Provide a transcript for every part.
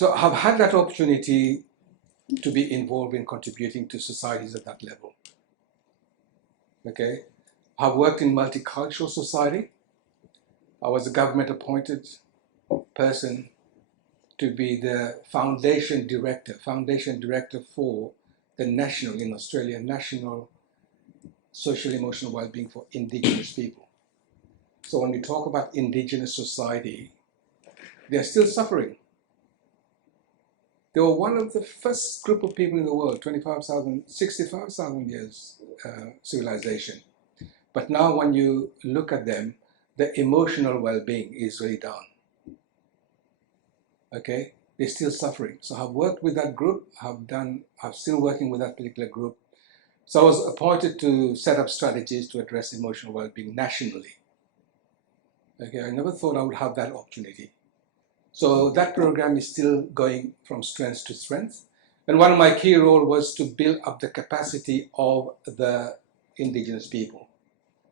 So I've had that opportunity to be involved in contributing to societies at that level. Okay, I've worked in multicultural society. I was a government appointed person to be the foundation director for the national, in Australia, National Social Emotional Wellbeing for Indigenous people. So when we talk about Indigenous society, they're still suffering. They were one of the first group of people in the world, 65,000 years civilization. But now when you look at them, the emotional well-being is really down. Okay, they're still suffering. So I've worked with that group. I'm still working with that particular group. So I was appointed to set up strategies to address emotional well-being nationally. Okay, I never thought I would have that opportunity. So that program is still going from strength to strength. And one of my key roles was to build up the capacity of the Indigenous people.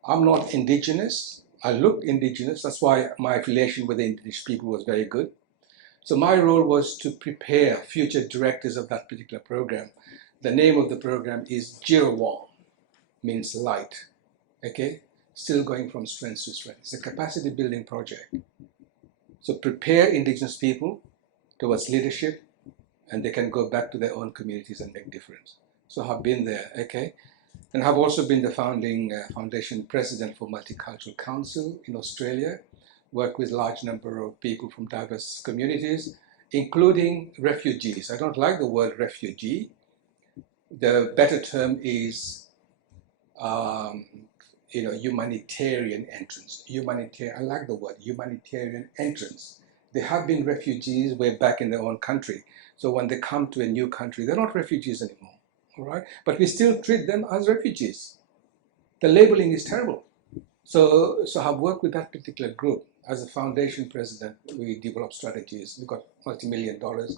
I'm not Indigenous. I look Indigenous. That's why my affiliation with the Indigenous people was very good. So my role was to prepare future directors of that particular program. The name of the program is Jirawong, means light. Okay, still going from strength to strength. It's a capacity building project. So prepare Indigenous people towards leadership, and they can go back to their own communities and make difference. So I've been there, okay? And I've also been the founding foundation president for Multicultural Council in Australia, work with a large number of people from diverse communities, including refugees. I don't like the word refugee. The better term is humanitarian entrance. I like the word humanitarian entrance. They have been refugees way back in their own country. So when they come to a new country, they're not refugees anymore, all right? But we still treat them as refugees. The labeling is terrible. So I've worked with that particular group. As a foundation president, we developed strategies. We got multi-million-dollar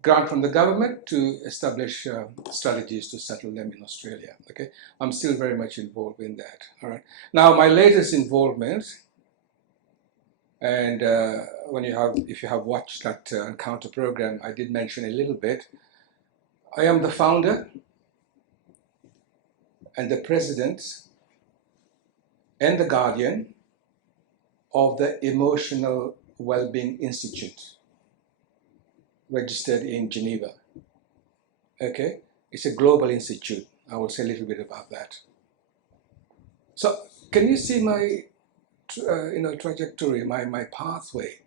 grant from the government to establish strategies to settle them in Australia. Okay, I'm still very much involved in that. All right. Now, my latest involvement, and if you have watched that Encounter program, I did mention a little bit. I am the founder and the president and the guardian of the Emotional Wellbeing Institute, registered in Geneva. Okay, it's a global institute. I will say a little bit about that. So, can you see my, trajectory, my pathway?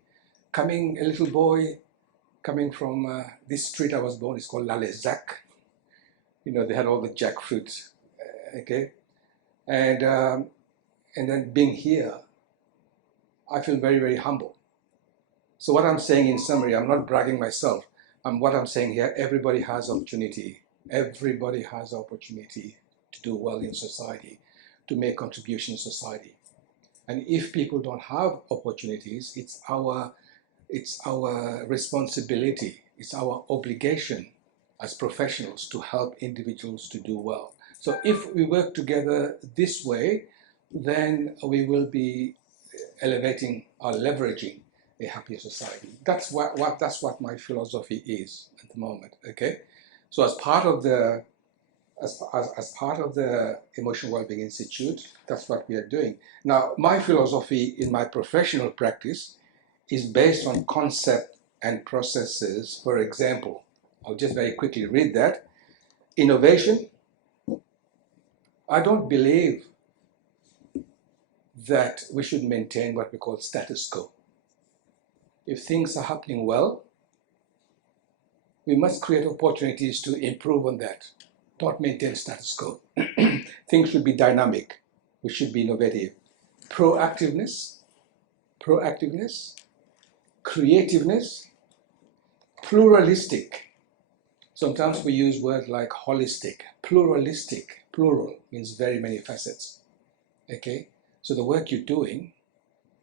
Coming, a little boy, coming from this street I was born. It's called Lalezak. They had all the jackfruit. Okay, and then being here, I feel very, very humble. So what I'm saying in summary, I'm not bragging myself. What I'm saying here, everybody has opportunity. Everybody has opportunity to do well in society, to make contribution in society. And if people don't have opportunities, it's our responsibility, it's our obligation as professionals to help individuals to do well. So if we work together this way, then we will be elevating or leveraging a happier society. That's what my philosophy is at the moment. Okay, so as part of the Emotional Wellbeing Institute, that's what we are doing. Now, my philosophy in my professional practice is based on concept and processes. For example, I'll just very quickly read that. Innovation. I don't believe that we should maintain what we call status quo. If things are happening well, we must create opportunities to improve on that. Don't maintain status quo. Things should be dynamic. We should be innovative. Proactiveness, creativeness, pluralistic. Sometimes we use words like holistic, pluralistic. Plural means very many facets. Okay, so the work you're doing,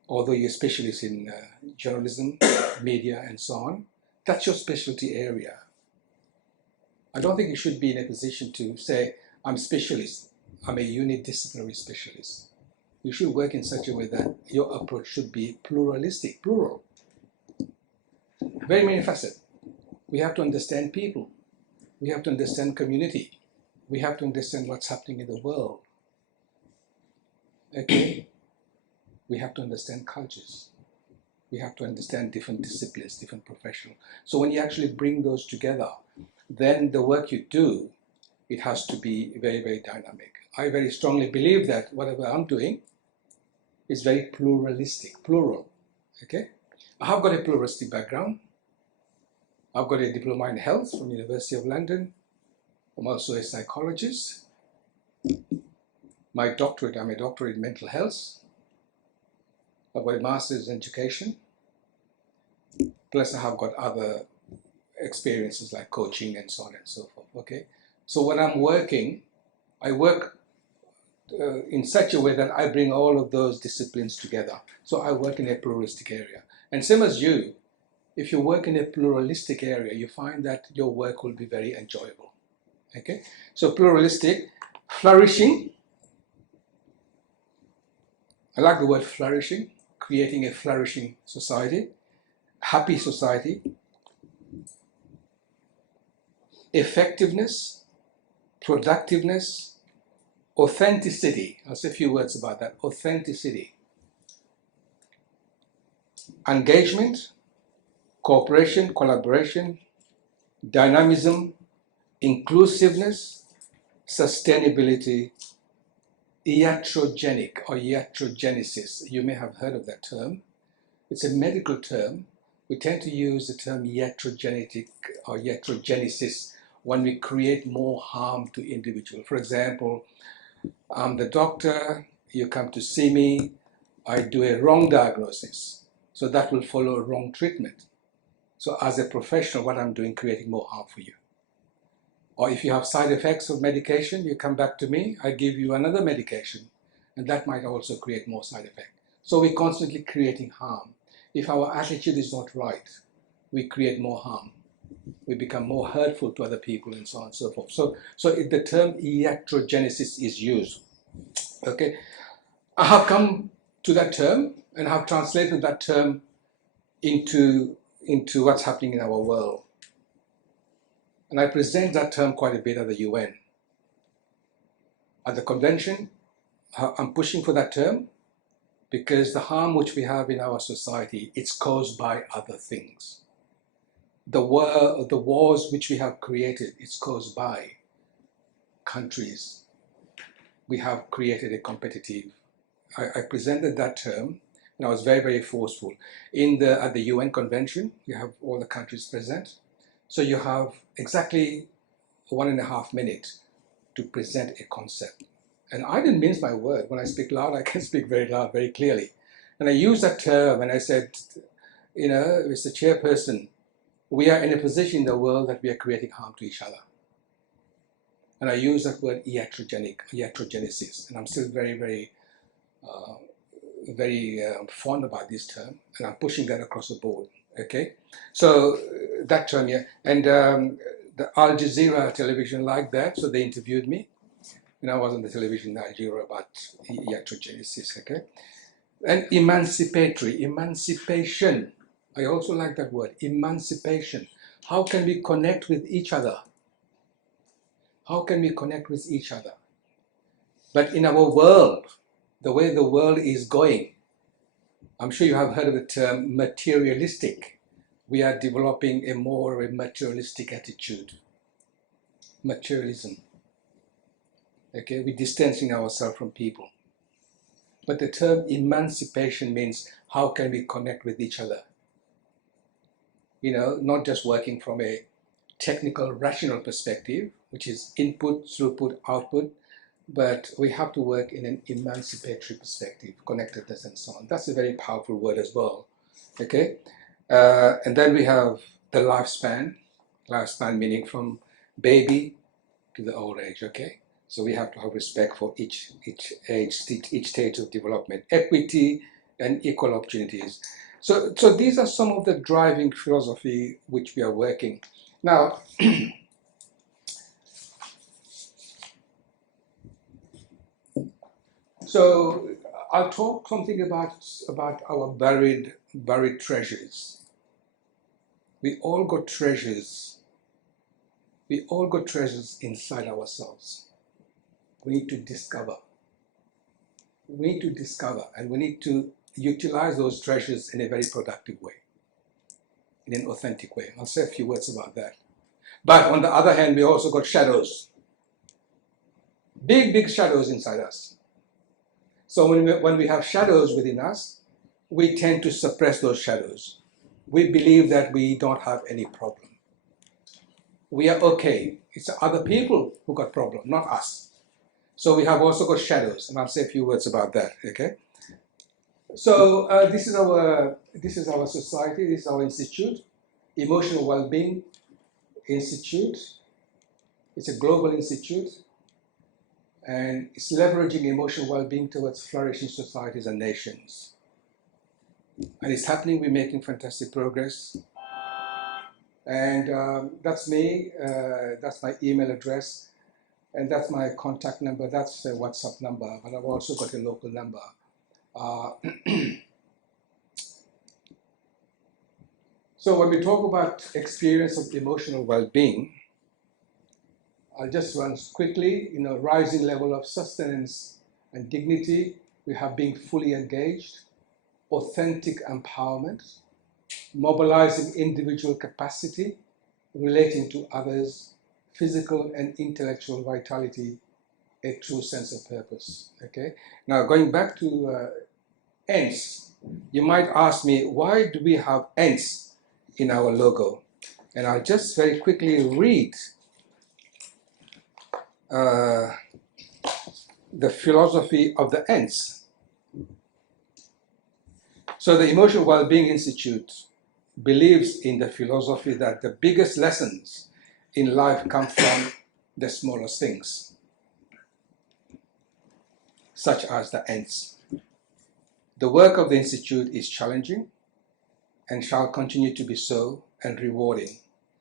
although you're a specialist in journalism, media, and so on, that's your specialty area. I don't think you should be in a position to say, I'm specialist, I'm a unidisciplinary specialist. You should work in such a way that your approach should be pluralistic, plural. Very many facets. We have to understand people. We have to understand community. We have to understand what's happening in the world. Okay? We have to understand cultures. We have to understand different disciplines, different professionals. So when you actually bring those together, then the work you do, it has to be very, very dynamic. I very strongly believe that whatever I'm doing is very pluralistic, plural. Okay? I have got a pluralistic background. I've got a diploma in health from University of London. I'm also a psychologist. My doctorate, I'm a doctor in mental health. I've got a master's in education. Plus I have got other experiences like coaching and so on and so forth, okay? So when I'm working, I work in such a way that I bring all of those disciplines together. So I work in a pluralistic area. And same as you, if you work in a pluralistic area, you find that your work will be very enjoyable, okay? So pluralistic, flourishing. I like the word flourishing, creating a flourishing society, happy society, effectiveness, productiveness, authenticity. I'll say a few words about that. Authenticity, engagement, cooperation, collaboration, dynamism, inclusiveness, sustainability, iatrogenic or iatrogenesis. You may have heard of that term. It's a medical term. We tend to use the term iatrogenetic or iatrogenesis when we create more harm to individuals. For example, I'm the doctor, you come to see me, I do a wrong diagnosis. So that will follow a wrong treatment. So as a professional, what I'm doing, creating more harm for you. Or if you have side effects of medication, you come back to me, I give you another medication, and that might also create more side effect. So we're constantly creating harm. If our attitude is not right, we create more harm. We become more hurtful to other people and so on and so forth. So the term iatrogenesis is used. Okay, I have come to that term and have translated that term into what's happening in our world. And I present that term quite a bit at the UN. At the convention, I'm pushing for that term because the harm which we have in our society, it's caused by other things. The wars which we have created, it's caused by countries. We have created a competitive. I presented that term and I was very, very forceful. At the UN convention, you have all the countries present. So you have exactly 1.5 minutes to present a concept. And I didn't mince my word. When I speak loud, I can speak very loud, very clearly. And I used that term and I said, you know, Mr. Chairperson, we are in a position in the world that we are creating harm to each other. And I use that word iatrogenesis. And I'm still very, very fond about this term. And I'm pushing that across the board. Okay? So that term, yeah. And the Al Jazeera television liked that, so they interviewed me. And I was on the television in Algeria about iatrogenesis, okay? And emancipatory, emancipation. I also like that word, emancipation. How can we connect with each other? How can we connect with each other? But in our world, the way the world is going, I'm sure you have heard of the term materialistic. We are developing a more materialistic attitude. Materialism. Okay, we're distancing ourselves from people. But the term emancipation means how can we connect with each other? You know, not just working from a technical, rational perspective, which is input, throughput, output, but we have to work in an emancipatory perspective, connectedness and so on. That's a very powerful word as well, okay? And then we have the lifespan meaning from baby to the old age, okay? So we have to have respect for each age, each stage of development, equity and equal opportunities. So these are some of the driving philosophy which we are working. Now, so I'll talk something about our buried treasures. We all got treasures We all got treasures inside ourselves. We need to discover. We need to discover, and we need to utilize those treasures in a very productive way, in an authentic way. I'll say a few words about that. But on the other hand, we also got shadows. Big, big shadows inside us. So when we have shadows within us, we tend to suppress those shadows. We believe that we don't have any problem. We are okay. It's other people who got problem, not us. So we have also got shadows, and I'll say a few words about that. Okay. So this is our society. This is our institute, Emotional Wellbeing Institute. It's a global institute, and it's leveraging emotional well-being towards flourishing societies and nations. And it's happening. We're making fantastic progress. And that's me. That's my email address, and that's my contact number. That's a WhatsApp number, but I've also got a local number. So when we talk about experience of emotional well-being, I'll just run quickly. Rising level of sustenance and dignity. We have being fully engaged, authentic empowerment, mobilizing individual capacity, relating to others, physical and intellectual vitality, a true sense of purpose. Okay. Now going back to ants, you might ask me, why do we have ants in our logo? And I'll just very quickly read the philosophy of the ants. So the Emotional Wellbeing Institute believes in the philosophy that the biggest lessons in life come from the smallest things, such as the ants. The work of the Institute is challenging and shall continue to be so, and rewarding.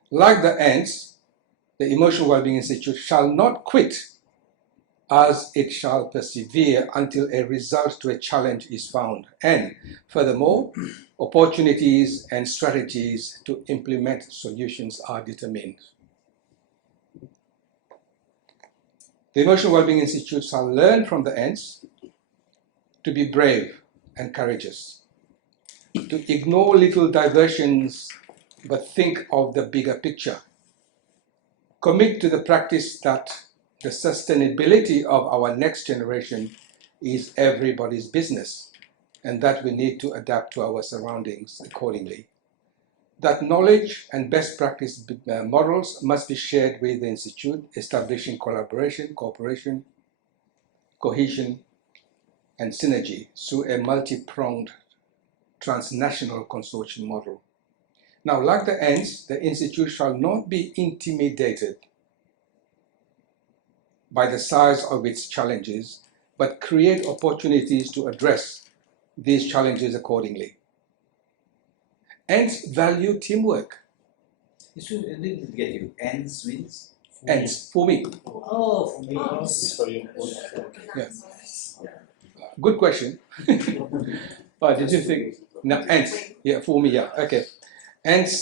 Like the ants, the Emotional Wellbeing Institute shall not quit, as it shall persevere until a result to a challenge is found. And furthermore, opportunities and strategies to implement solutions are determined. The Emotional Wellbeing Institute shall learn from the ants to be brave and courageous, to ignore little diversions but think of the bigger picture. Commit to the practice that the sustainability of our next generation is everybody's business, and that we need to adapt to our surroundings accordingly. That knowledge and best practice models must be shared with the Institute, establishing collaboration, cooperation, cohesion, and synergy through a multi-pronged transnational consortium model. Now, like the ants, the Institute shall not be intimidated by the size of its challenges, but create opportunities to address these challenges accordingly. Ants value teamwork. This one, I didn't get you. Ants wins? Ants, for me. Oh, for me. Yeah. Good question. But did you think? No, ants. Yeah, for me, yeah. Okay. Ants,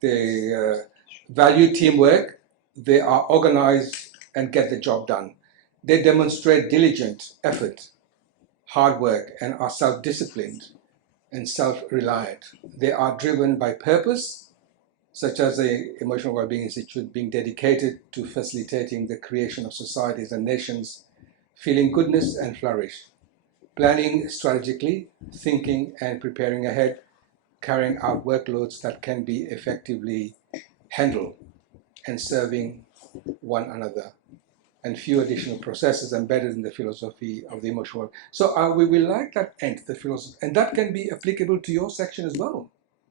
they value teamwork. They are organized and get the job done. They demonstrate diligent effort, hard work, and are self-disciplined and self-reliant. They are driven by purpose, such as the Emotional Wellbeing Institute being dedicated to facilitating the creation of societies and nations, feeling goodness and flourish, planning strategically, thinking and preparing ahead, carrying out workloads that can be effectively handled, and serving one another, and few additional processes embedded in the philosophy of the emotional world. So we like that end, the philosophy, and that can be applicable to your section as well.